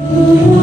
Hallelujah.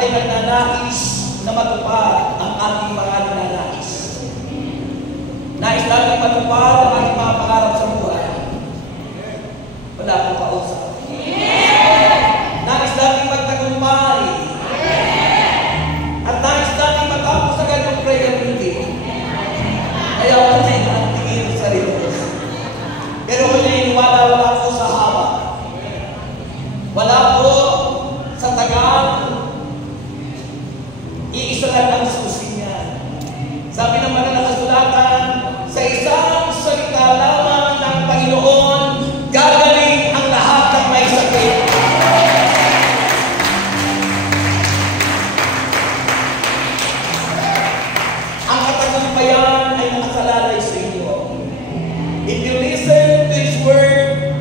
ay nagnanais na matupad ang ating mga ninanais. Nais natin matupad ang ating mga pangarap sa buhay. Wala akong kausap. Nais natin magtagumpay. At nais natin matapos sa ganyang prayer meeting. Kaya wala ang tingin sa sarili. Pero kung naniniwala, wala po sa haba. Wala po sa tagal. Iisa lang ang susi niya. Sabi ng mga nakasulatan, sa isang salita lamang ng Panginoon, gagaling ang lahat ng may sakit. Ang katagumpayan ay nakasalalay sa inyo. If you listen to His word,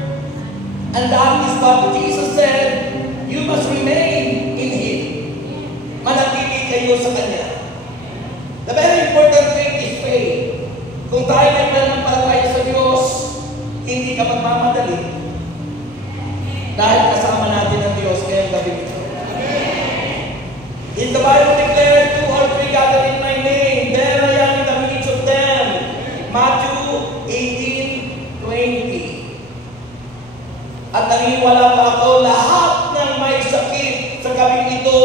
and that is what Jesus said, you must remain in Him. Manatili kayo sa Kanya. The very important thing is faith. Kung tayo ay nananampalataya sa Diyos, hindi ka magmamadali. Dahil kasama natin ang Diyos ngayong gabi ito. In the Bible declared, 2 or 3 gathered in my name, there I am in the midst of them. Matthew 18:20. At naniniwala pa ako, lahat ng may sakit sa gabi ito,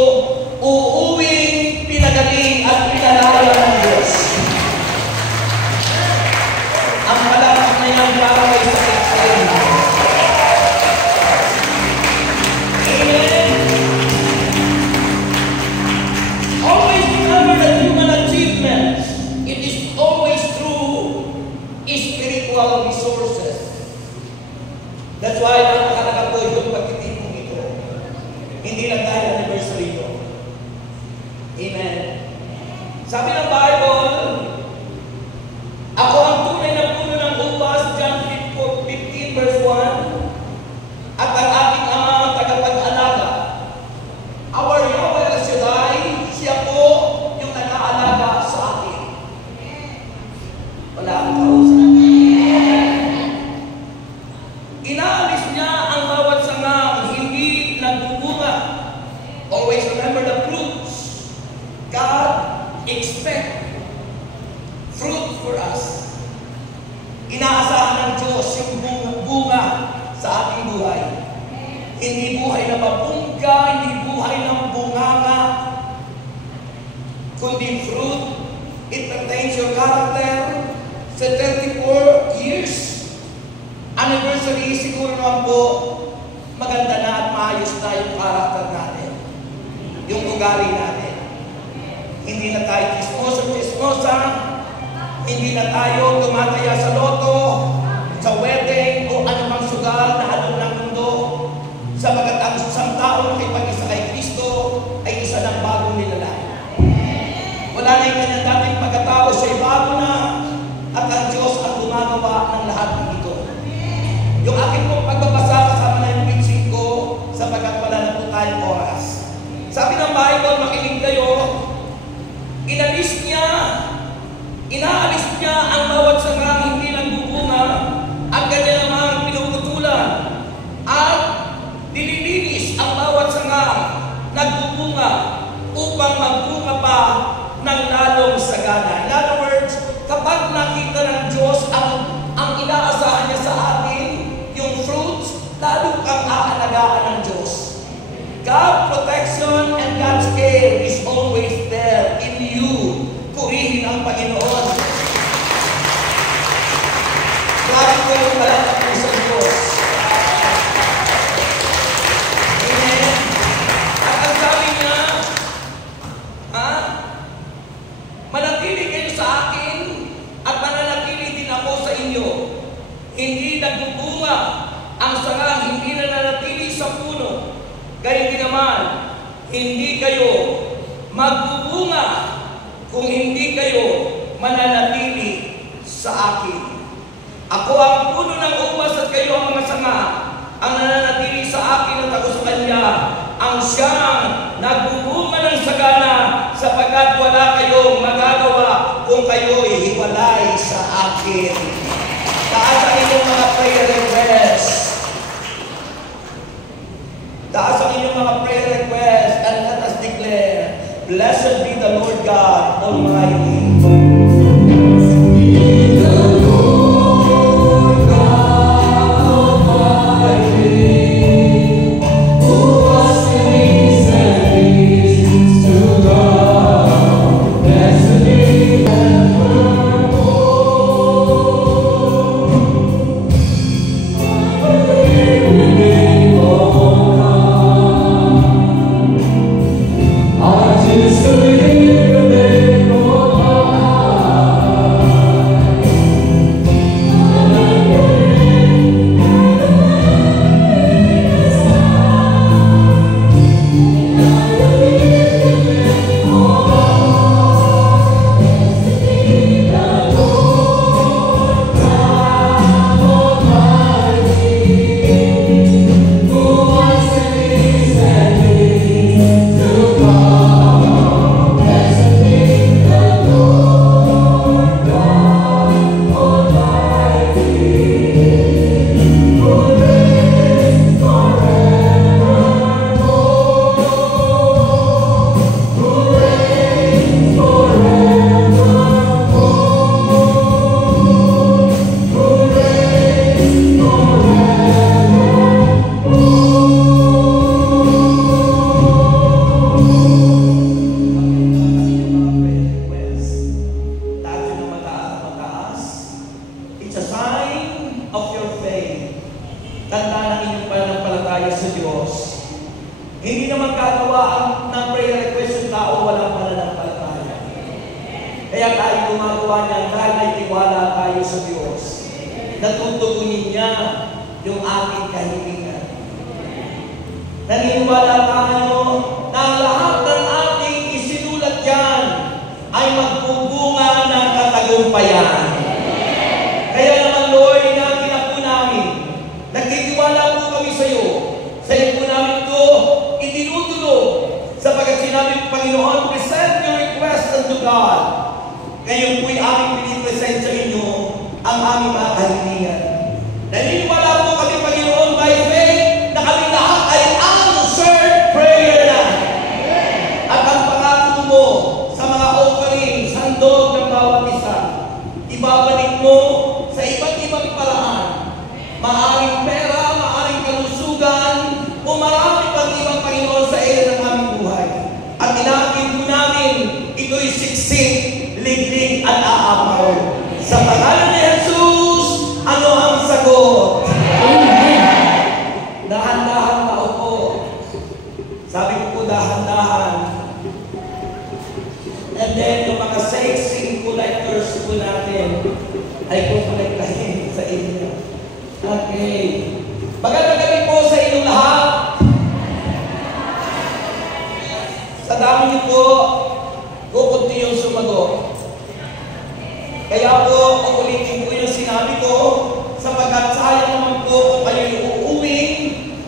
uuwing pinagaling at pinalaya ng Diyos. Ang malakas na yan para may sakit sa inyo. Amen. Always remember that human achievements, it is always through spiritual resources. That's why napakalaga po yung pagtitipong ito. Hindi lang dahil anniversary ito. Amen. Sabi ng Bible, ako ang tunay na puno ng ubas, John 15 verse 1, at ang aking ama ang tagapag-alaga. Our Yahweh El Shaddai, siya po yung nag-aalaga sa akin. Wala akong kausap. Inaalis niya ang bawat sangang hindi nagbubunga. Always remember the fruits. God expects fruit for us. Inaasahan ng Diyos yung bunga sa ating buhay. Hindi buhay na mabungga, hindi buhay ng bunganga, kundi fruit. It maintains your character. Sa 34 years anniversary, siguro naman po maganda na at maayos na yung character natin, yung ugali natin. Hindi na tayo chismosa, hindi na tayo tumataya sa loto, sa wedding, o anumang sugal na halong ng mundo, sapagat ang isang tao na nakipag-isa kay Kristo ay isa ng bagong nilalang. Wala na yung kanyang dating pagkatao, siya'y bago na, at ang Diyos ang gumagawa ng lahat ng ito. Yung aking pong pagbabasa kasama na yung preaching ko, sapagat wala na po tayong oras. Sabi ng Bible, makinig kayo, inaalis niya ang bawat sangang hindi nagbubunga, ang kanya namang pinuputulan, at nililinis ang bawat sangang nagbubunga upang magbunga pa ng lalong sagana. In other words, kapag nakita ng Diyos ang inaasahan niya sa atin, yung fruits, lalo kang aalagaan ng Diyos. God's protection and God's care is always there in you. Purihin ang Panginoon. Grabe ko yung malakap po sa Diyos. Amen. At ang sabi niya, manatili kayo sa akin at mananatili din ako sa inyo. Hindi nagbubunga ang sanga, hindi nananatili sa puno. Gayun din naman, hindi kayo magbubunga kung hindi kayo mananatili sa akin. Ako ang puno ng ubas at kayo ang mga sanga. Ang nananatili sa akin at ako sa kanya, ang siyang nagbubunga ng sagana, sapagkat wala kayong magagawa kung kayo'y hiwalay sa akin. Taas ang inyong mga prayer requests. Taas ang inyong mga prayer requests and let us declare, Blessed be the Lord God Almighty. Hindi naman gagawa ng prayer request ng tao walang pananampalataya. Kaya tayo gumagawa niya dahil may tiwala tayo sa Diyos. Natutugunin niya yung ating kahilingan. Naniniwala tayo na lahat ng ating isinulat yan ay magbubunga ng katagumpayan. Kaya naman, Lord, inakin po namin, nagtitiwala po kami sa iyo. Sa iyo po namin ito itinutulog sapagkat sinabi ng Panginoon, present your request unto God. Ngayon po'y aming pinipresent sa inyo ang aming mga kahilingan. Naniniwala po kami, Panginoon, by faith, na kami lahat ay answered prayer na. At ang pangako mo sa mga offerings, handog ng bawat isa, ibabalik mo sa iba't ibang paraan. Maaring pera, maaring kalusugan, o marami pang ibang Panginoon sa ere ng aming buhay. At inakin po namin, ito'y siksik, liglig at aapaw. Sa pangalan ni Jesus, ano ang sagot? Dahan-dahan maupo. Sabi ko po, dahan-dahan. And then, yung mga sexing collectors po natin ay kukolektahin sa inyo. Okay. Magandang gabi po sa inyong lahat. Sa dami niyo po, kukunti yung sumagot. Kaya po, ulitin ko yung sinabi ko, sapagkat sayang naman po kung kayo'y uuwing,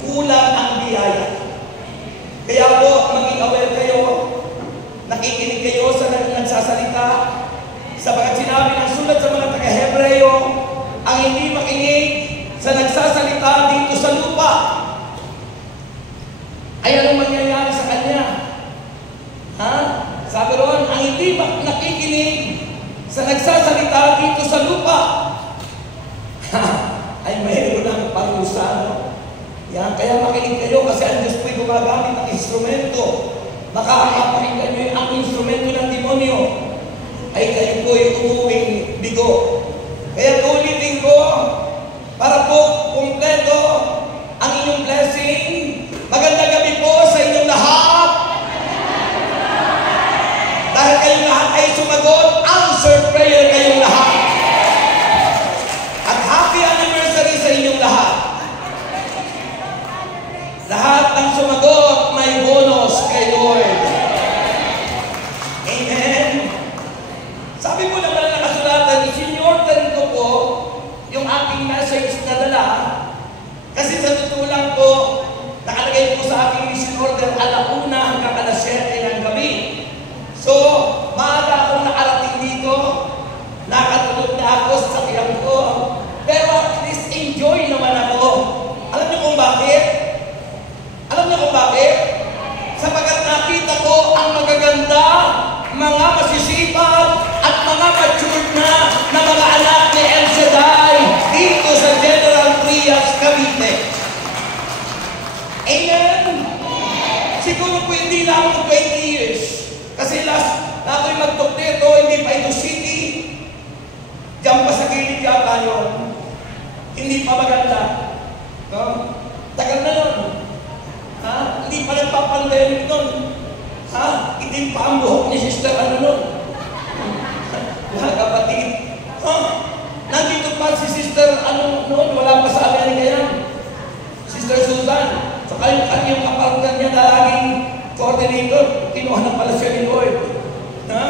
kulang ang biyaya. Kaya po, maging aware kayo, nakikinig kayo sa nagsasalita, sapagkat sinabi ng sulat sa mga taga-Hebreo, ang hindi makinig sa nagsasalita dito sa lupa, ay anong mangyayari sa kanya? Ha? Sabi ron, ang hindi nakikinig sa nagsasalita dito sa lupa, ay mayroon ng parusa, no? Yan, kaya makinig kayo kasi ang Diyos po'y gumagamit ng instrumento. Makakapakinggan nyo ang instrumento ng demonyo, ay kayo po'y umuwing bigo. Kaya ulitin ko, para po kumpleto ang inyong blessing. Magandang gabi po sa inyong lahat. Dahil kayong lahat ay sumagot, answered prayer kayong lahat. At happy anniversary sa inyong lahat. Lahat ng sumagot, may bonus kay Lord. Amen. Sabi po naman na nakasulatan, isinyortan ko po yung aking message na dala ang magaganda, mga masisipag, at mga matured na mga anak ni El Shaddai dito sa General Trias, Cavite. Amen? Siguro po hindi lang ako 20 years. Kasi last na ako'y magtokteto, hindi pa ito city. Diyan pa sa gilid yata yun. Hindi pa maganda. No? Tagal na nun. Ha? Hindi pa nagpa-pandemic nun. Ha? Itim pa ang buhok ni Sister ano nun. Mga kapatid. Ha? Nandito pa si Sister ano noon, wala pa sa Amerika yan. Sister Susan. So kanyang kapatid niya na laging coordinator. Kinuha na pala siya ni Lord. Ha?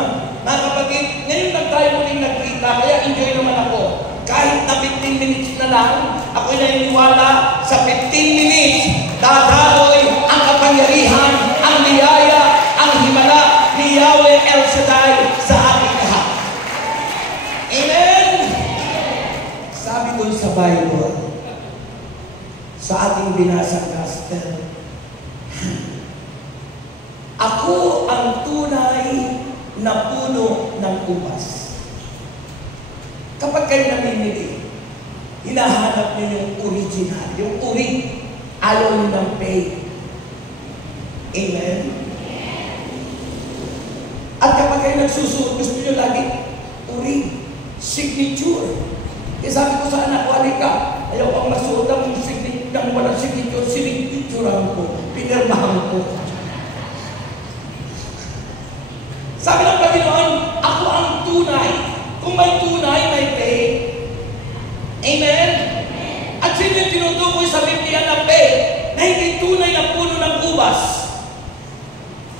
Mga kapatid, ngayon lang tayo muling nagkita, kaya enjoy naman ako. Kahit na 15 minutes na lang, ako'y naniniwala sa 15 minutes, dadahoy ang kapangyarihan, ang biyaya, ang himala ni Yahweh El Shaddai sa ating lahat. Amen? Sabi ko sa Bible, sa ating binasang gospel, ako ang tunay na puno ng ubas. Kapag kayo namimili, hinahanap niyo yung original, yung uri, ayaw niyo ng pay. Amen? At kapag kayo nagsusuot, gusto niyo lagi uri, signature. Kaya sabi ko sa anak ko, halika, ayaw pang masuot ng signature, ng walang signature, sinignature ko, pinirmahan ko. Sabi ng Panginoon, ako ang tunay. Kung may tunay, may pay. Amen? At sino yung tinutukoy sa Biblia na pay? Na hindi tunay na puno ng ubas.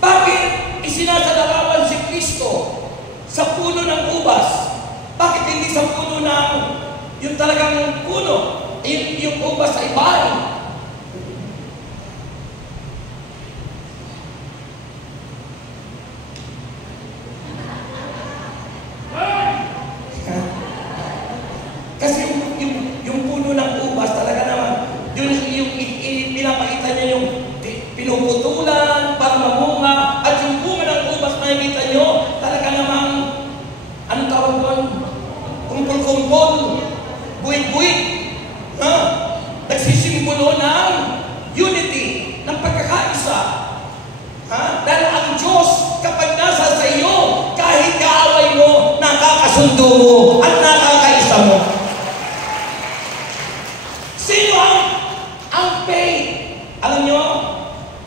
Bakit isinasalarawan si Kristo sa puno ng ubas? Bakit hindi sa puno ng yung talagang puno? Yung ubas ay bahay. Kasi yung puno ng ubas talaga naman, yung pinapakita niya yung pinuputulan para mamunga, at yung bunga ng ubas makikita nyo, talaga namang, anong tawag doon? Kumpul-kumpul, buwig-buwig, nagsisimbolo ng unity, ng pagkakaisa. Dahil ang Diyos, kapag nasa sa iyo, kahit kaaway mo, nakakasundo mo at nakakaisa mo. Sino ang faith? Alam nyo,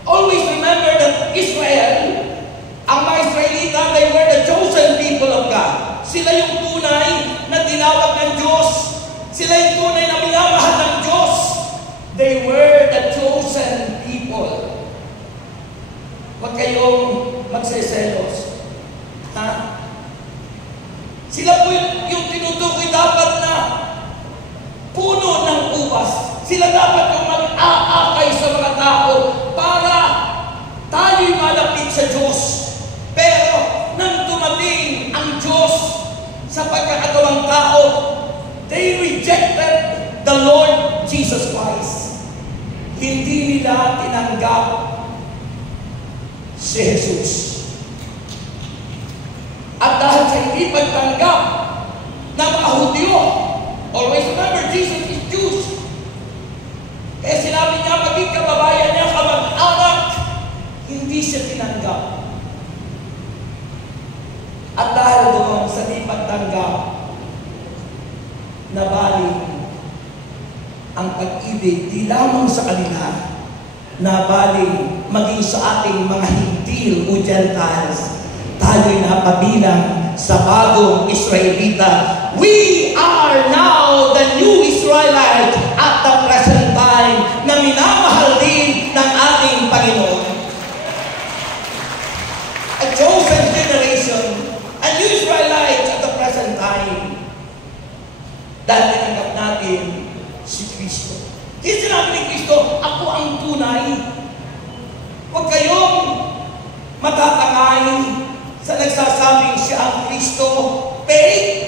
always remember that Israel, ang mga Israelita, they were the chosen people of God. Sila yung tunay na tinawag ng Diyos. Sila yung tunay na minamahal ng Diyos. They were the chosen people. Huwag kayong magseselos. Sila po yung tinutukoy dapat na puno ng ubas. Sila dapat yung mag-aakay sa mga tao para tayo'y malapit sa Diyos. Pero nang dumating ang Diyos sa pagkakatawang tao, they rejected the Lord Jesus Christ. Hindi nila tinanggap si Jesus. At dahil sa hindi pagtanggap ng mga Hudyo, always remember, Jesus is Jews. Kaya sinabi niya, maging kababayan niya, kamag-anak, hindi siya tinanggap. At dahil doon sa di pagtanggap, nabaling ang pag-ibig di lamang sa kanila, nabaling maging sa ating mga Hintil o Gentiles, tayo'y napabilang sa bagong Israelita. We are now the new Israelite at the present time na minamahal din ng ating Panginoon. A chosen generation, a new Israelite at the present time. Dahil tinanggap natin si Kristo. Kaya sinabi ni Kristo, ako ang tunay. Huwag kayong matatangay sa nagsasabing siya ang Kristo. Pay.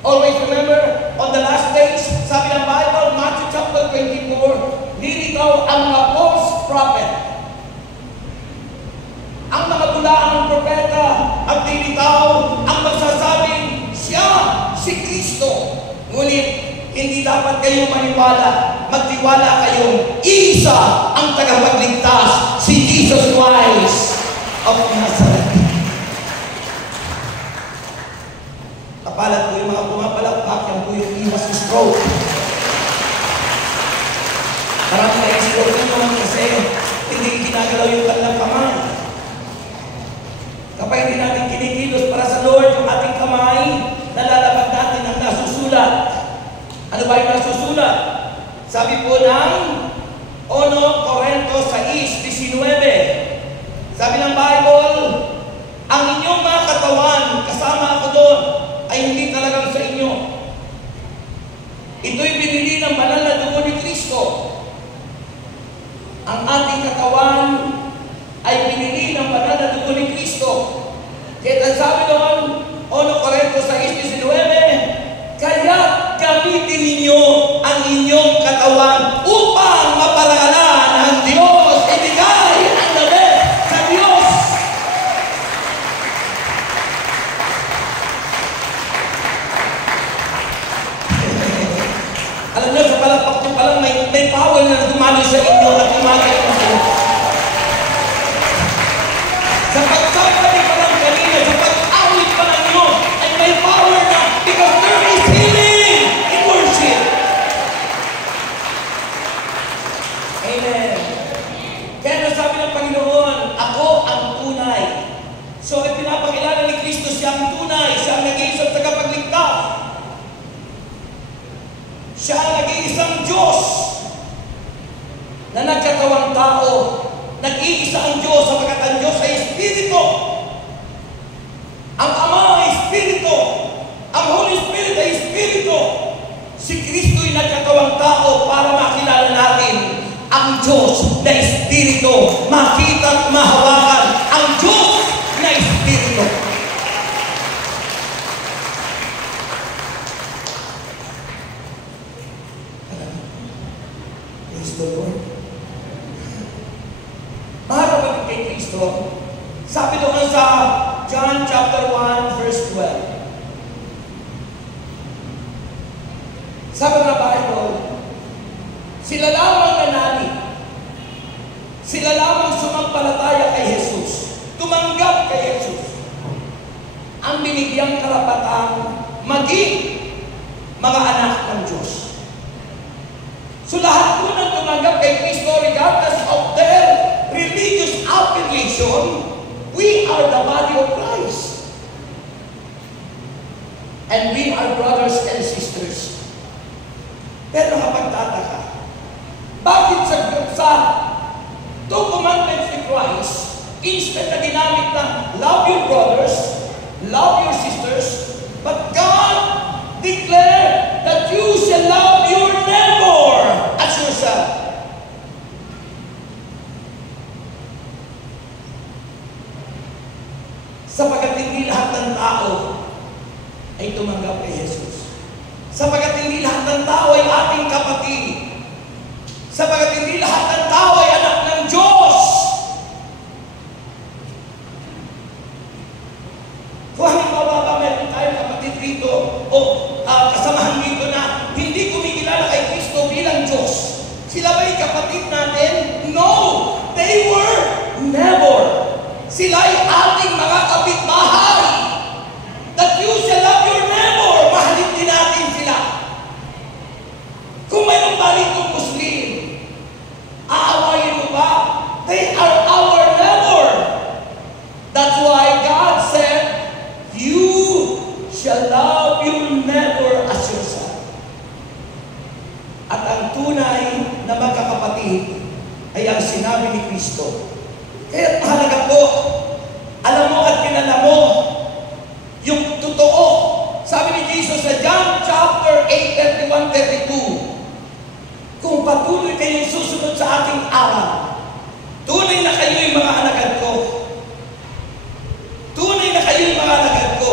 Always remember, on the last days, sabi ng Bible, Matthew chapter 24, lilitaw ang mga false prophet. Ang mga ikaw ang magsasabing siya, si Kristo. Ngunit, hindi dapat kayong maniwala. Magtiwala kayong isa ang tagapagligtas, si Jesus Christ of Nazareth. Kapalat po yung mga pumapalakpak, yan po yung iwas sa stroke. Marami na yung stroke naman kasi hindi ginagalaw yung kanilang kamay. Kapag hindi natin kinikilos para sa Lord yung ating kamay, nalalabag natin ang nasusulat. Ano ba yung nasusulat? Sabi po ng 1 Corintios 6:19. Sabi ng Bible, ang inyong mga katawan, kasama ako doon, ay hindi talagang sa inyo. Ito'y binili ng banal na dugo ni Kristo. Ang ating katawan ay binili ng banal na dugo ni Kristo. Kaya sabi doon, 1 Corintios 6:19, kaya gamitin ninyo ang inyong katawan upang maparangalan ang Diyos. Ibigay ang gabi sa Diyos. Alam niyo, sa palakpak nyo palang may power na dumalo sa inyo at umagay sa inyo. Sa pagsabay pa lang kanina, sa pag-awit pa lang nyo, ay may power na because there is healing in worship. Amen. Kaya nasabi ng Panginoon, ako ang tunay. So, ipinapakilala ni Kristo siya ang tunay, siya ang nag-iisang tagapagligtas. Siya ang nag-iisang Diyos na nagkatawang tao. Nag-iisa ang Diyos sapagkat ang Diyos ay Espiritu. Ang Ama ay Espiritu. Ang Holy Spirit ay Espiritu. Si Kristo ay nagkatawang tao para makilala natin ang Diyos na Espiritu. Makita at mahawakan ang Diyos na Espiritu. Praise the Lord. Mahal kay Kristo, sabi doon sa John chapter 1 verse 12. Sabi ng Bible, sila lamang nananalig, sila lamang sumampalataya kay Jesus, tumanggap kay Jesus, ang binigyang karapatang maging mga anak ng Diyos. So lahat po ng tumanggap kay Kristo, regardless of their religious affiliation, we are the body of Christ. And we are brothers and sisters. Pero nakapagtataka, bakit sa two commandments ni Christ, instead na ginamit na love your brothers, love your sisters, but God declared that you shall love your neighbor as yourself. Sapagkat hindi lahat ng tao ay tumanggap kay Jesus. Sapagkat hindi lahat ng tao ay ating kapatid. Sapagkat hindi lahat ng tao ay anak ng Diyos. Kung halimbawa ba meron tayong kapatid rito o kasamahan dito na hindi kumikilala kay Kristo bilang Diyos, sila ba'y kapatid natin? No! They were never. Sila ay ating mga kapitbahay. That you shall love your neighbor. Mahalin din natin sila. Kung mayroong balitong Muslim, aawayin mo ba? They are our neighbor. That's why God said, you shall love your neighbor as yourself. At ang tunay na magkakapatid ay ang sinabi ni Kristo. Kaya mahalaga po, alam mo at kilala mo yung totoo. Sabi ni Jesus sa John chapter 8, 31, 32, kung patuloy kayong susunod sa aking aral, tunay na kayo'y mga alagad ko. Tunay na kayo'y mga alagad ko.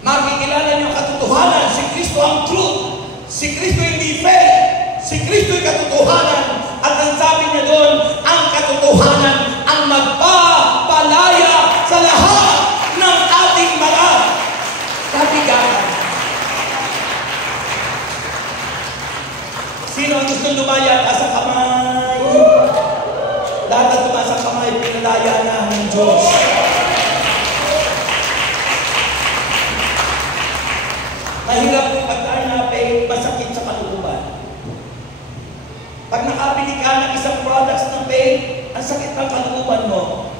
Makikilala niyo ang katotohanan. Si Kristo ang truth. Si Kristo hindi fake. Si Kristo ay katotohanan. At ang sabi niya doon, ang katotohanan ang magpa Diyos. Mahirap yung pagkaan na faith, masakit sa kalooban. Pag nakabili ka ng isang products ng faith, ang sakit ng kalooban mo.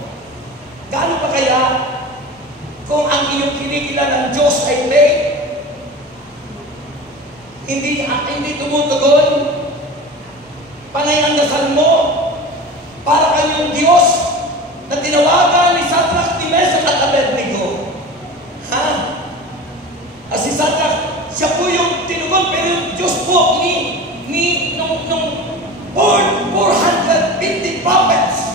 Gaano pa kaya kung ang iyong kinikilalang Diyos ay faith? Hindi tumutugon? Panay ang dasal mo para kayong Diyos na tinawagan ni Sadrach, Mesach at Abednego. Ha? Si Sadrach, siya po yung tinugon, pero yung Diyos po nung 450 prophets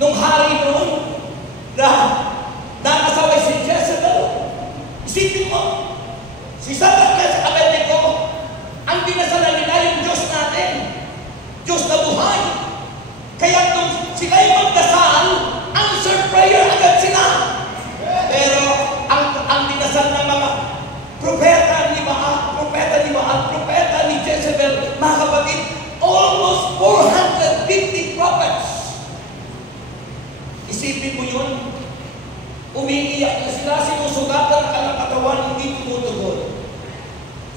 nung hari noon na nakasaway si Jezebel. Isipin mo, si Sadrach, Mesach at Abednego, ang dinasalan nila yung Diyos natin, Diyos na buhay. Kaya nung sila yung magdasal, answered prayer agad sila. Pero ang dinasal ng mga propeta ni Baal, propeta ni Jezebel, mga kapatid, almost 450 prophets. Isipin mo yun. Umiiyak na sila, sinusugatan ka ng katawan, hindi tumutugon.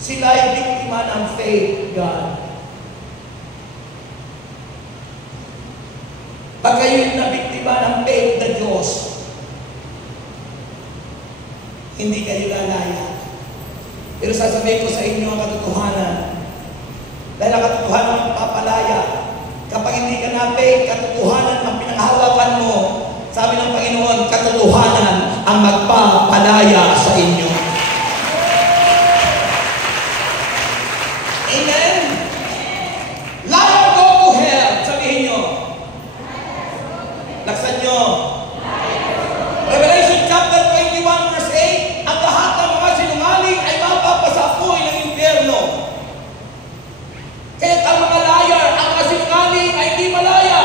Sila ay biktima ng faith, God. Pag kayo'y nabiktima ng faith na Diyos, hindi kayo lalaya. Pero sasabihin ko sa inyo ang katotohanan. Dahil ang katotohanan ang papalaya. Kapag hindi ka na faith, katotohanan ang pinanghawakan mo. Sabi ng Panginoon, katotohanan ang magpapalaya sa inyo. Amen? Liar go to hell. Sabihin nyo. Laksan nyo. Revelation chapter 21 verse 8, ang lahat ng mga sinungaling ay mapapasapoy ng impyerno. Kaya ang mga liar, ang mga sinungaling ay hindi malaya.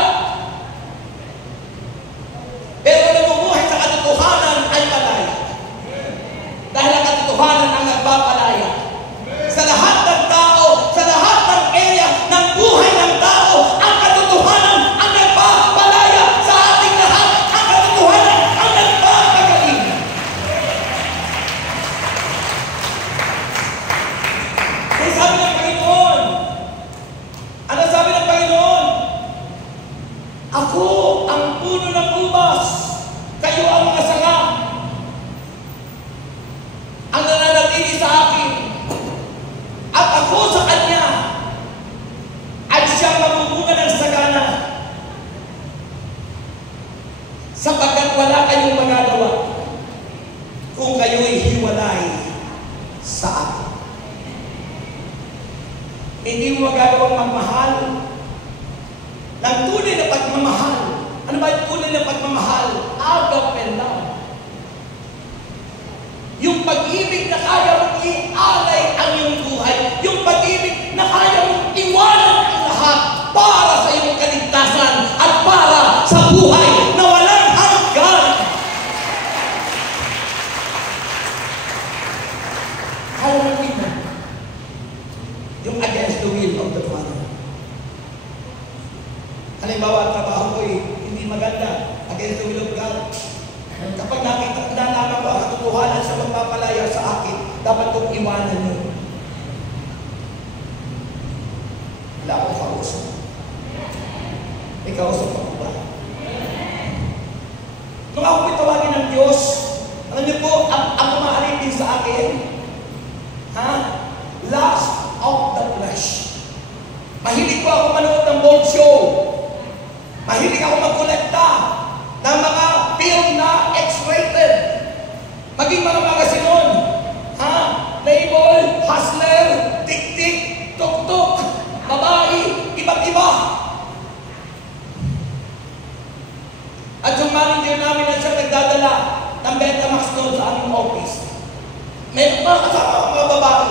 Pero namumuhay sa katotohanan ay malaya. Dahil ang katotohanan ang nagpapalaya. Sa lahat ng tao, sa lahat ng area ng buhay ng tao, ang katotohanan ang nagpapalaya. Sa ating lahat, ang katotohanan ang nagpapagaling. Kaya sabi ng Panginoon, ano sabi ng Panginoon? Ako ang puno ng ubas, kayo ang mga sanga. Ang nananatili sa akin, at ako sa Kanya, ay siyang magbubunga ng sagana. Sapagkat wala kayong magagawa kung kayo'y hiwalay sa akin. Hindi mo magagawang magmahal ng tunay na pagmamahal. Ano ba yung tunay na pagmamahal? Agape love. Yung pag-ibig na kaya mong i-alay ang iyong buhay. Yung pag-ibig na kaya mong iwanan ang lahat para sa iyong kaligtasan at para sa buhay na walang hanggan. Kaya mong iwan yung against the will of the Father. Halimbawa, ang trabaho ko hindi maganda, against the will of God. Kapag nalaman ko ang katotohanan sa magpapalaya sa akin, dapat kong iwanan yun. Wala akong kausap. May kausap ako ba? Nung ako itawagin ng Diyos, alam niyo po, ang umaalin din sa akin, lust of the flesh. Mahilig po ako manood ng board show. Mahilig ako magkolekta ng mga film na X-rated. Maging mga magasinon. Label, hustler, tik-tik, tuk-tuk, babae, iba't iba. At yung manager namin na siya nagdadala ng Betamax doon sa aming office. May mga kasama ang mga babae.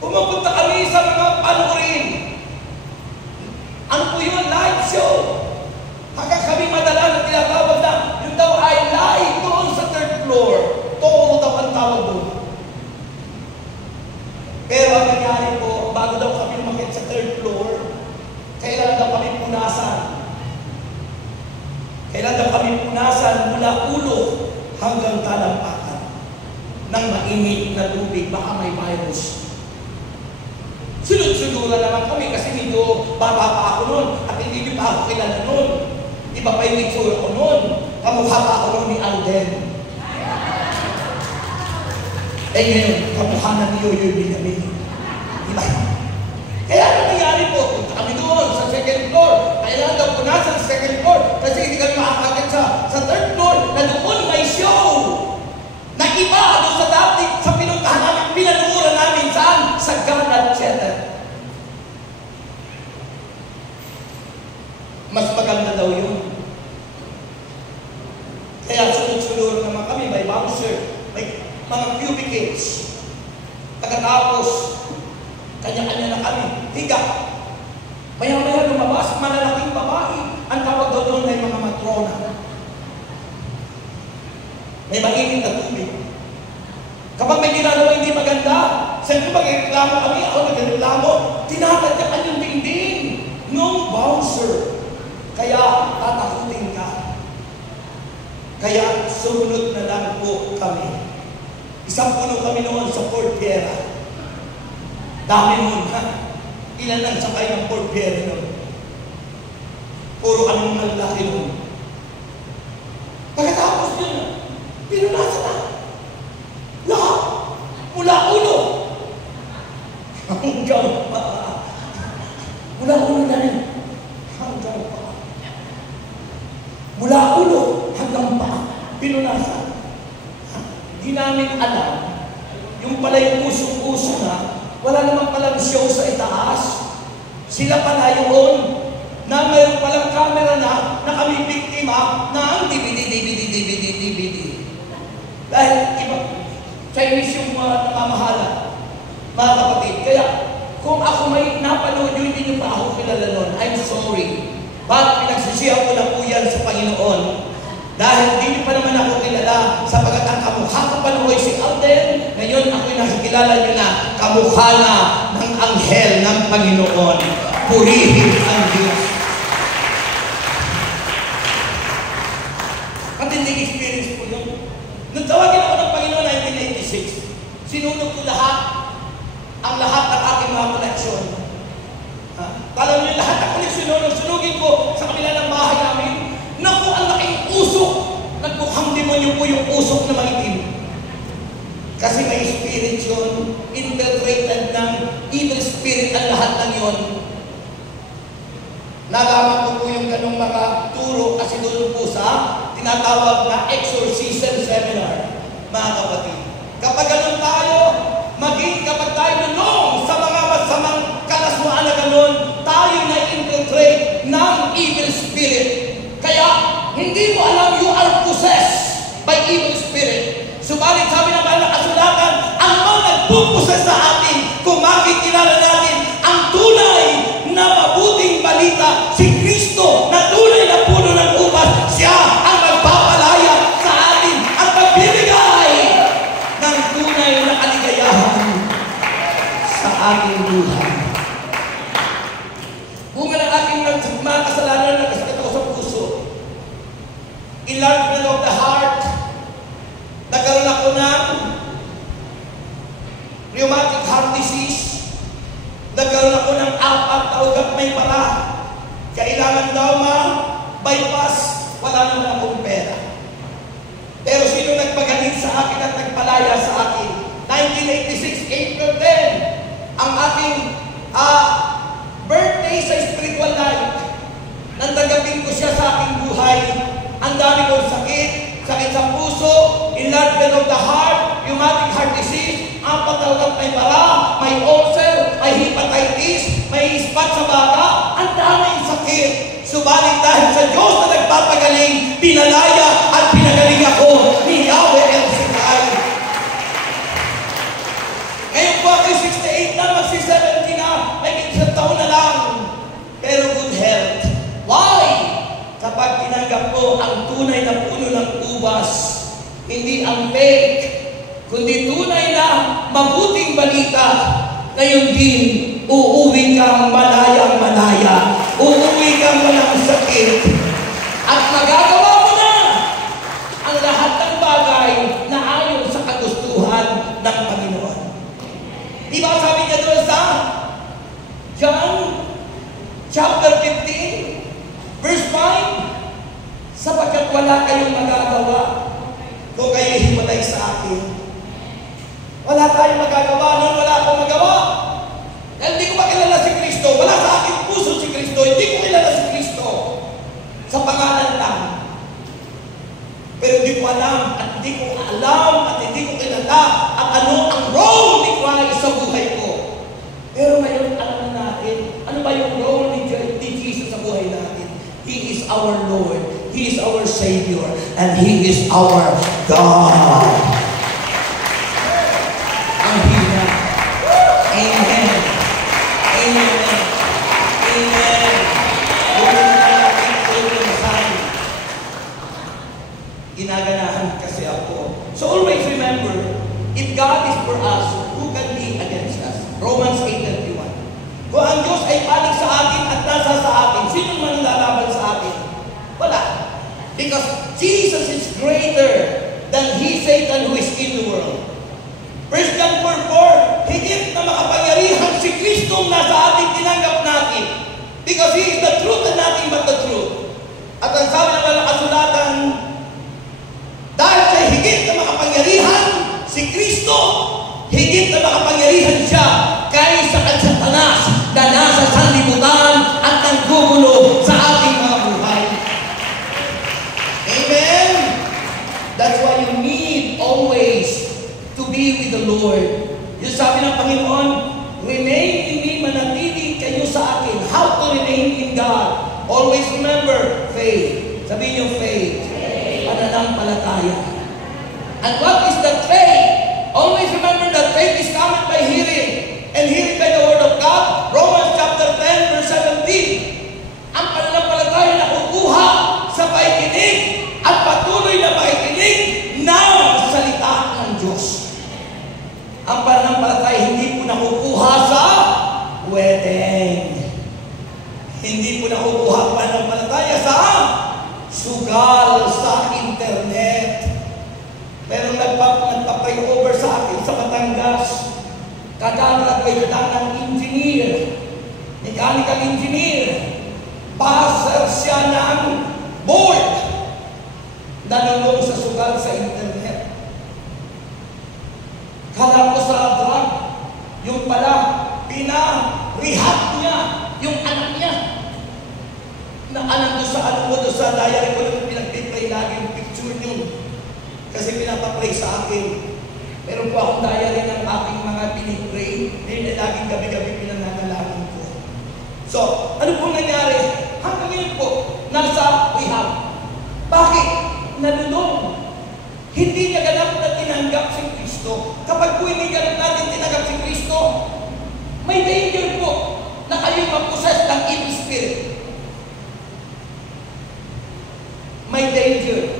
Pumupunta kami sa mga panurin. Ano po yun? Live show. Hanggang kami madala na tinatawag na yung daw ay live doon sa third floor. Toro daw ang tawag doon. Pero Pero ang nangyari po, bago daw kami umakyat sa third floor, kailan daw kami punasan. Kailan daw kami punasan mula ulo hanggang talampakan ng mainit na tubig, baka may virus. Sunod-sunuran naman kami kasi medyo bata pa ako noon at hindi pa ako kilala noon. Iba pa yung itsura ko noon. Kamukha pa ako noon ni Alden. Eh ngayon, kamukha na ni Yoyoy Binyamin. Diba? Kaya ano nangyari po? Punta kami doon sa second floor. Kailangan daw punasan sa second floor kasi hindi kami makakakit sa third floor na doon may show. Na iba doon sa dati, sa pinuntahan namin, pinanuuran namin saan? Sa Garnet Theater. Mas maganda daw yun. Kaya sunod-sunod naman kami, may bouncer, may mga cubicles. Pagkatapos, kanya-kanya na kami. Higa. Maya-maya lumabas, malalaking babae. Ang tawag daw doon ay mga matrona. May mainit na tubig. Kapag may ginagawa hindi maganda, siyempre mag-reklamo kami, ako nag-reklamo, tinatadyakan yung dingding nung bouncer. Kaya tatakutin ka. Kaya sumunod na lang po kami. Isang puno kami noon sa Fort Pierre. Dami noon, ha? Ilan lang sakay ng Fort Pierre noon. Puro anong lalaki noon. Pagkatapos yun, pinunasan na. Lahat. Mula ulo. Hanggang paa. Mula ulo na rin. Hanggang paa. Mula ulo hanggang paa. Pinunasan. Di namin alam. Yung pala yung usong-uso na, wala namang palang show sa itaas. Sila pala yun na mayroon palang camera na kami biktima ng DVD. Dahil iba, Chinese yung namamahala, mga kapatid. Kaya, kung ako may napanood yun, hindi nyo pa ako kilala nun. I'm sorry. But pinagsisihan ko na po yan sa Panginoon. Dahil hindi pa naman ako kilala sapagkat ang kamukha ko pa noon si Alden. Ngayon ako'y nakikilala nyo na kamukha na ng anghel ng Panginoon. Purihin ang Diyos. Matinding experience po yun. Nung tawagin ako ng Panginoon 1986, sinunod ko ang lahat ng aking mga koleksyon. Alam niyo lahat ng koleksyon sunugin ko sa kabila ng bahay namin. Naku, ang laking usok. Nagmukhang demonyo po yung usok na maitim. Kasi may spirit yun. Infiltrated ng evil spirit ang lahat ng yun. Nalaman ko po yung ganong mga turo kasi doon po sa tinatawag na exorcism seminar, mga kapatid. Kapag ganun tayo, maging kapag tayo nunong sa mga masamang kalaswaan na ganun, tayo na infiltrate ng evil spirit. Kaya, hindi mo alam you are possessed by evil spirit. Subalit sabi ng banal na kasulatan, ang mga nagpuposes sa atin, kung makikilala natin ang tunay na mabuting balita, si Kristo na tunay na puno ng ubas, siya ang magpapalaya sa atin at magbibigay ng tunay na kaligayahan sa ating buhay. Bunga ng aking mga kasalanan na kasakit ako sa puso. Enlargement of the heart. Nagkaroon ako ng rheumatic heart disease. Nagkaroon ako ng 4 na ugat may para. Kailangan daw ma-bypass. Wala naman akong pera. Pero sino nagpagaling sa akin at nagpalaya sa akin? 1986, April 10, ang aking birthday sa spiritual life. Nandagapin ko siya sa aking buhay. Ang dami kong sakit sa puso, enlargement of the heart, rheumatic heart disease, 4 na ugat may para, may ulcer, may hepatitis, may ispat sa baga, ang daming sakit. Subalit dahil sa Diyos na nagpapagaling, pinalaya at pinagaling ako ni Yahweh El Shaddai. Ngayon po ako 68 na, magsi-70 na, may 1 taon na lang. Pero good health. Why? Kapag tinanggap ko ang tunay na puno ng ubas, hindi ang fake, kundi tunay na mabuting balita ngayon din, uuwi kang malayang-malaya. Uuwi kang walang sakit. At magagawa mo na ang lahat ng bagay na ayon sa kagustuhan ng Panginoon. Di ba sabi niya doon sa John chapter 15, verse 5, sapagkat wala kayong magagawa kung kayo himatay sa akin. Wala tayong magagawa nun, wala akong magawa. Dahil hindi ko pa kilala si Kristo, wala sa aking puso si Kristo, hindi ko kilala si Kristo. Sa pangalan lang. Pero hindi ko alam at hindi ko kilala at ano ang role ni Christ sa buhay ko. Pero ngayon, alam na natin, ano ba yung role ni Jesus sa buhay natin? He is our Lord, He is our Savior, and He is our God. Ang hina. Amen. Amen. Amen. Gawin na natin ito sa ginaganahan kasi ako. So always remember, if God is for us, who can be against us? Romans 8:31. Kung ang Diyos ay panig sa akin at nasa sa akin, sino man lalaban sa akin? Wala. Because Jesus is greater than he Satan who is in the world. 1 John 4:4, higit na makapangyarihan si Kristo nasa atin, tinanggap natin. Because He is the truth and nothing but the truth. At ang sabi naman ng kasulatan, dahil sa higit na makapangyarihan si Kristo, higit na makapangyarihan siya kaysa sa Satanas na nasa sanlibutan at nanggugulo sa ating mga buhay. Amen? That's why you need always to be with the Lord. Yung sabi ng Panginoon, remain in me, manatili kayo sa akin. How to remain in God? Always remember, faith. Sabihin niyo faith. Pananampalataya. And what is that faith? Always remember that faith is coming by hearing. And hearing by the word of God. Romans chapter 10 verse 17. Ang pananampalataya na kukuha sa pakikinig at patuloy na pakikinig ng salita ng Diyos. Ang pananampalataya hindi po nakukuha sa wedding. Hindi po nakukuha ang pananampalataya sa sugal sa internet. Pero nagpa-pray over sa akin sa Batangas. Kadagat ng engineer, mechanical engineer. Passer siya ng board. Nalulong sa sugal sa internet. Kala ko sa drug, yung pala, pina-rehab niya, yung anak niya. Na anak ko sa ano mo, sa diary ko lang pinag-pray lagi yung picture niyo. Kasi pinapapray sa akin. Meron po akong diary ng aking mga pinipray. Hindi laging gabi-gabi pinananalangin ko. So, ano pong nangyari? Hanggang ngayon po, nasa rehab. Bakit? Nalulong. Hindi niya ganap na tinanggap si Kristo. Kapag po hindi ganap natin tinanggap si Kristo, may danger po na kayo mag-possess ng evil spirit. May danger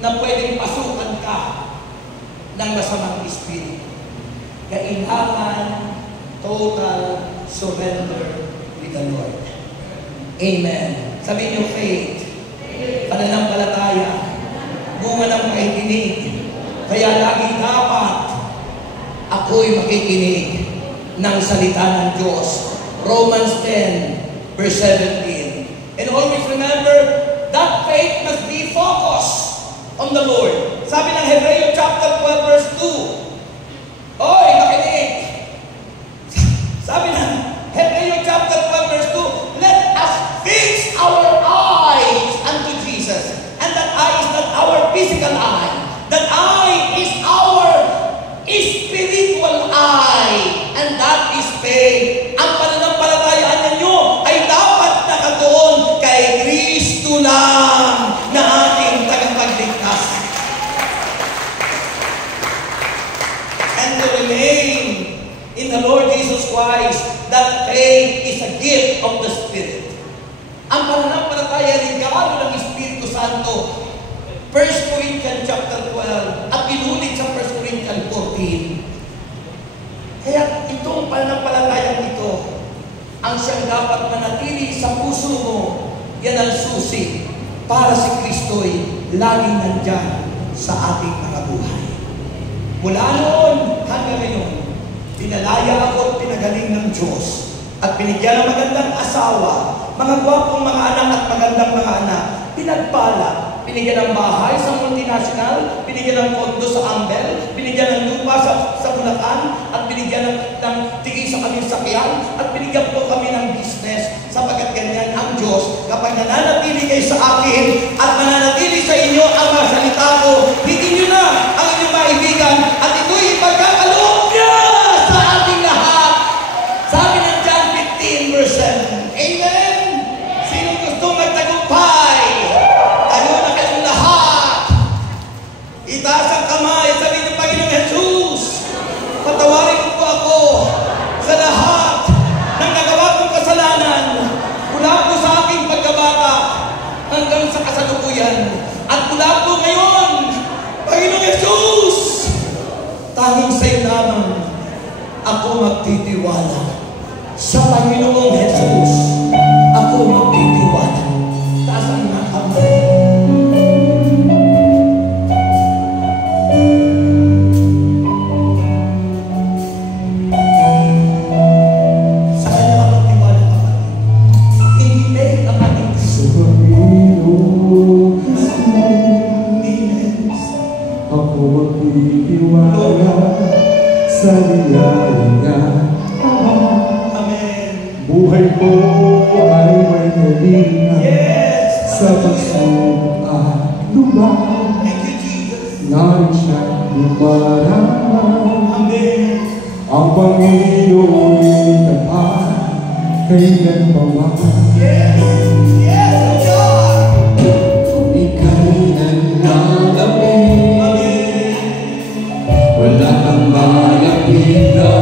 na pwedeng pasukan ka ng masamang espiritu. Kailangan total surrender with the Lord. Amen. Sabihin niyo faith, pananampalataya, bunga ng pakikinig. Kaya lagi dapat ako'y makikinig ng salita ng Diyos. Romans 10 verse 17. And always remember that faith must be focused on the Lord. Sabi ng Hebreo chapter 12 verse 2. Oy, makinig. Sabi ng Hebreo chapter 12 verse 2, let us fix our eyes unto Jesus. And that eye is not our physical eye. That eye is our spiritual eye. And that is faith. Ang pananampalatayaan ninyo ay dapat nakatuon kay Kristo lang na ating tagapagligtas. And to remain in the Lord Jesus Christ, that faith is a gift of the Spirit. Ang pananampalataya regalo ng Espiritu Santo. 1 Corinthians chapter 12 at inulit sa 1 Corinthians 14. Kaya itong pananampalatayang ito ang siyang dapat manatili sa puso mo. Yan ang susi para si Kristo'y laging nandyan sa ating mga buhay. Mula noon hanggang ngayon, pinalaya ako at pinagaling ng Diyos at binigyan ng magandang asawa, mga gwapong mga anak at magandang mga anak, pinagpala, binigyan ng bahay sa multinational, binigyan ng kondo sa Ambel, binigyan ng lupa sa Bulacan, at binigyan ng tigi sa kaming sakyan, at binigyan po kami ng business, sapagkat ganyan ang Diyos. Kapag nananatili kayo sa akin at mananatili sa inyo ang mga salita ko, hindi nyo na ang inyong maibigan, at ito'y ipagkakaloob niya sa ating lahat. Sabi ng John 15 verse 7. Amen? Sino gusto magtagumpay? Tayo na kayong lahat. Itaas ang kamay, sabi ng Panginoong Jesus, patawarin mo po ako sa lahat ng nagawa kong kasalanan mula po sa aking pagkabata hanggang sa kasalukuyan. At mula po ngayon, Panginoong Jesus, tanging sa'yo lamang ako magtitiwala. Sa Panginoong Jesus, ako magtitiwala. Taas ang mga kamay. Sa kanya ka magtiwala, kapatid. Hindi ang ating gusto. Ako magtitiwala sa biyaya niya. Buhay ko ay may kalinga sa pagsubok at lumbang. Narin siya lumaraman. Ang Panginoon'y tapat kailanman. Kung ika'y nanlalapit, wala kang malapitan.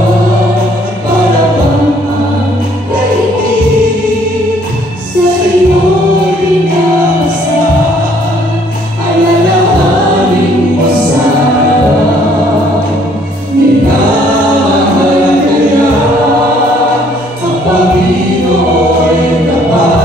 Panginoon ay kapal.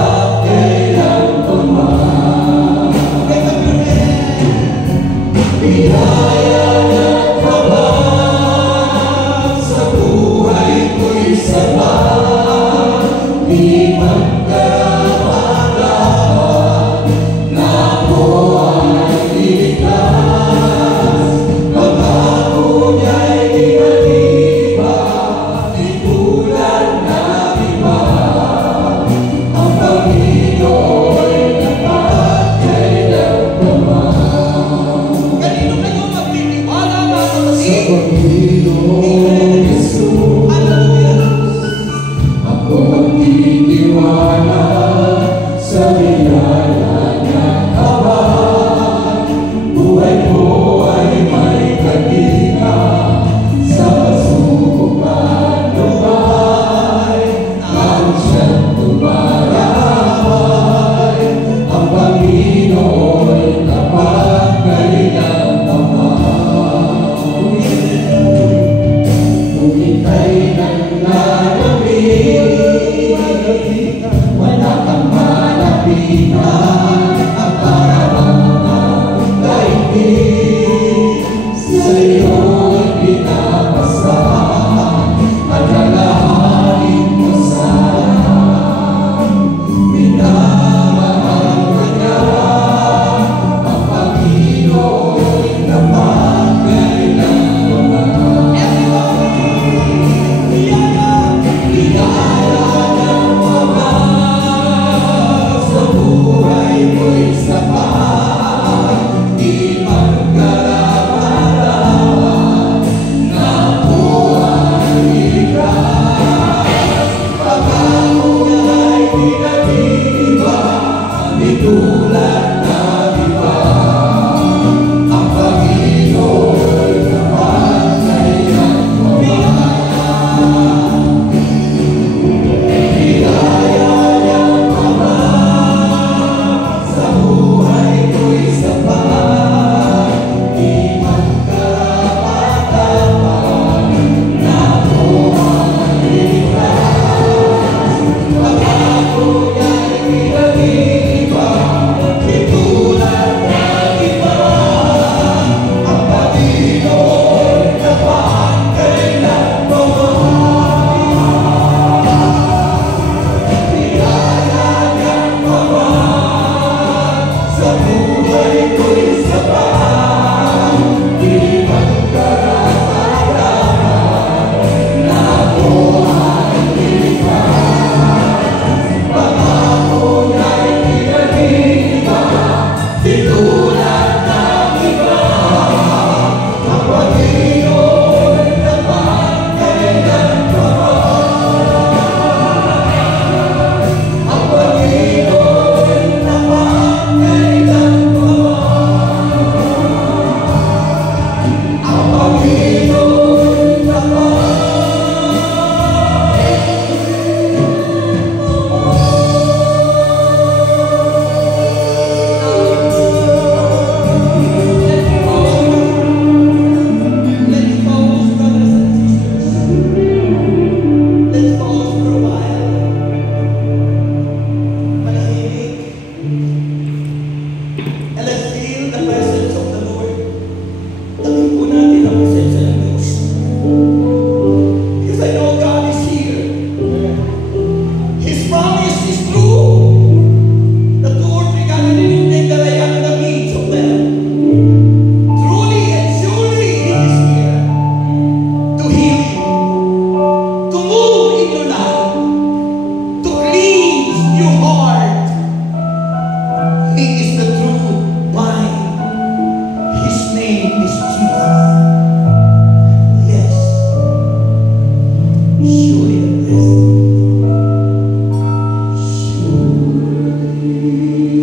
surely and blessed.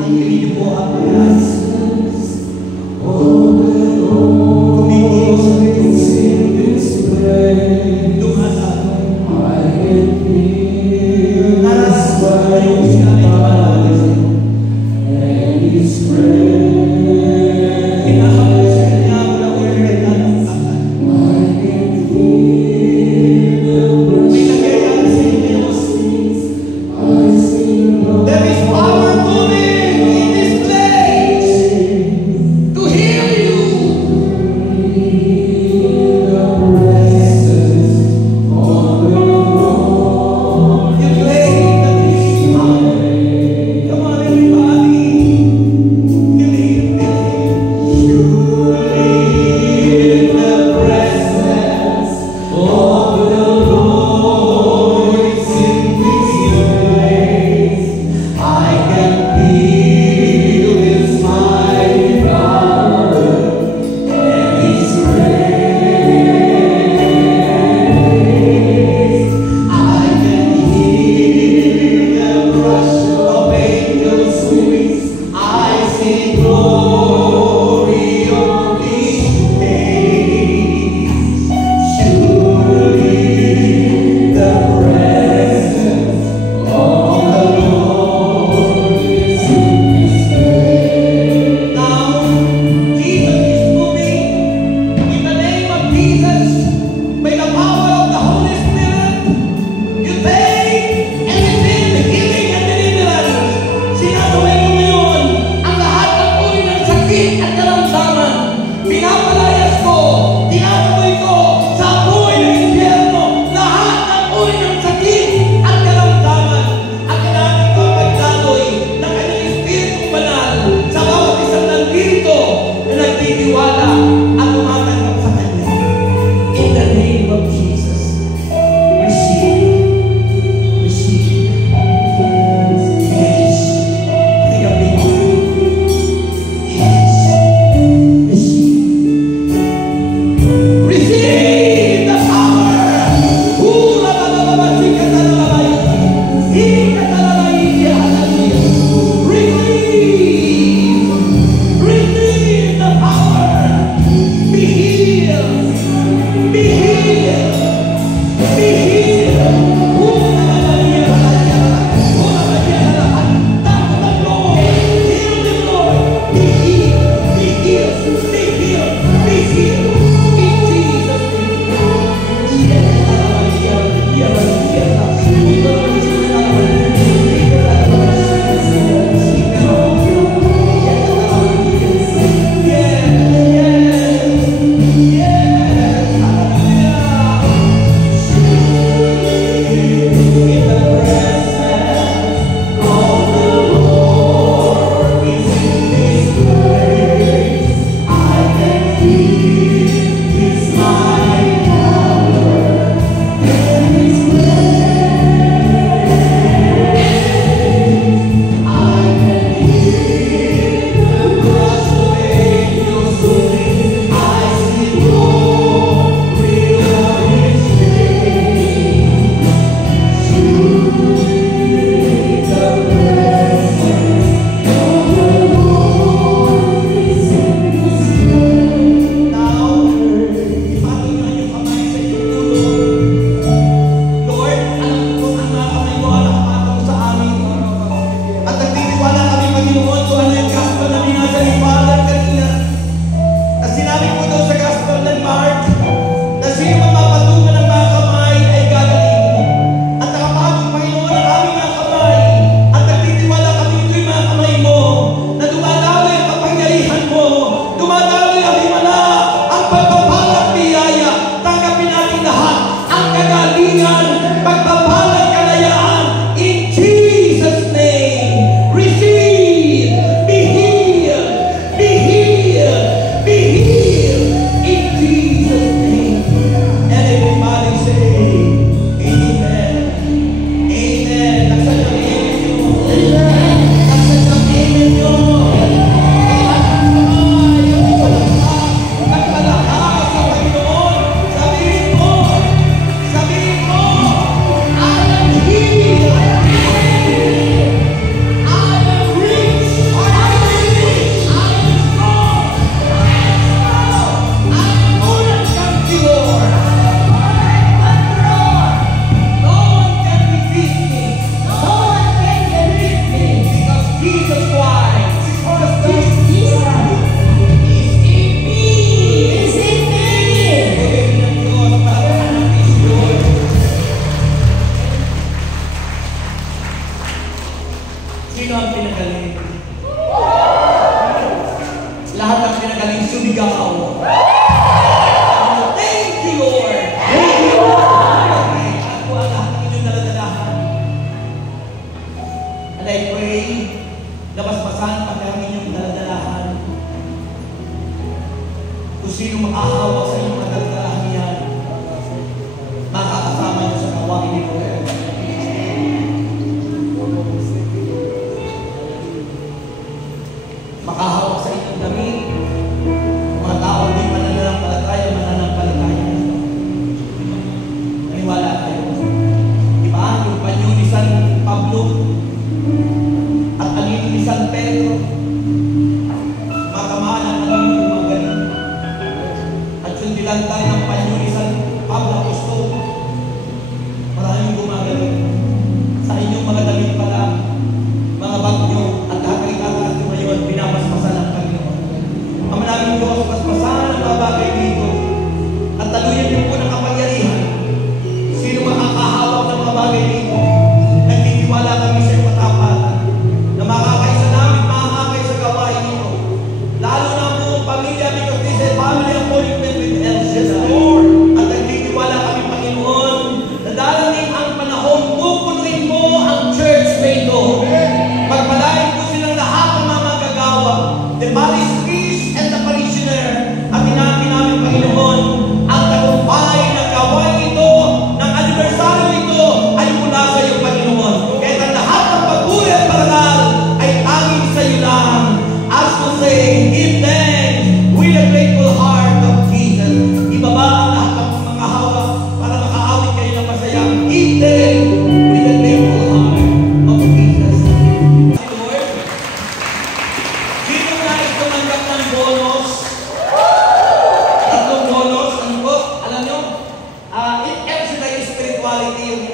Ang niyo po ang buhay. Kumingin sa Diyos. Dumasan. Narasayo siya ay kapalalis. Pinahapos sa kanya mula ulit ang akan. May nangyayari sa inyo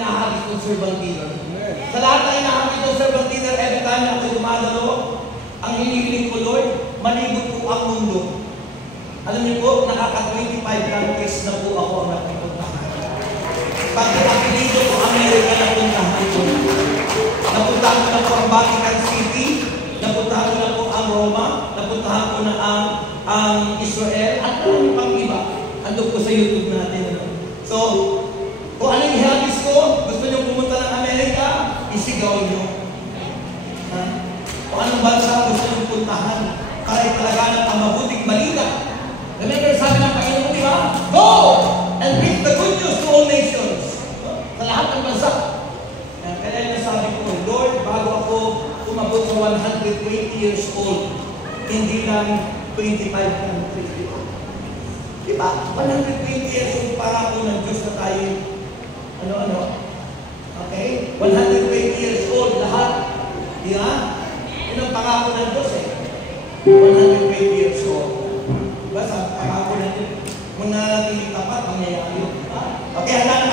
hinahagis ng servant leader. Sa lahat ng hinahagis ng servant leader, every time na ako'y dumadalo, ang hinihiling ko, Lord, malibot po ang mundo. Alam niyo po, nakaka-25 countries na po ako ang napupuntahan. Pag apelido ko, Amerika na puntahan ko. Napuntahan ko na po ang Vatican City, napuntahan ko na po ang Roma, napuntahan ko na ang Israel, at marami pang iba. Andun po sa YouTube natin. So, kung anong ihagis ko, gusto nyo pumunta ng Amerika, isigaw nyo. Kung anong bansa gusto nyo puntahan, para italaganan ang mabuting balita. Remember, sabi ng Panginoon, di ba? Go! And bring the good news to all nations. Sa lahat ng bansa. Kaya nasabi ko, Lord, bago ako umabot sa 120 years old, hindi lang 25 countries. Diba? 120 years old para ako ng Diyos na tayo. Ano? Okay? 120 years old, lahat. Diba? Yun ang pangako ng Diyos eh. 120 years old. Diba? Sa pangako ng Diyos. Kung nanatiling tapat, mangyayari yun. Diba? Okay, handa na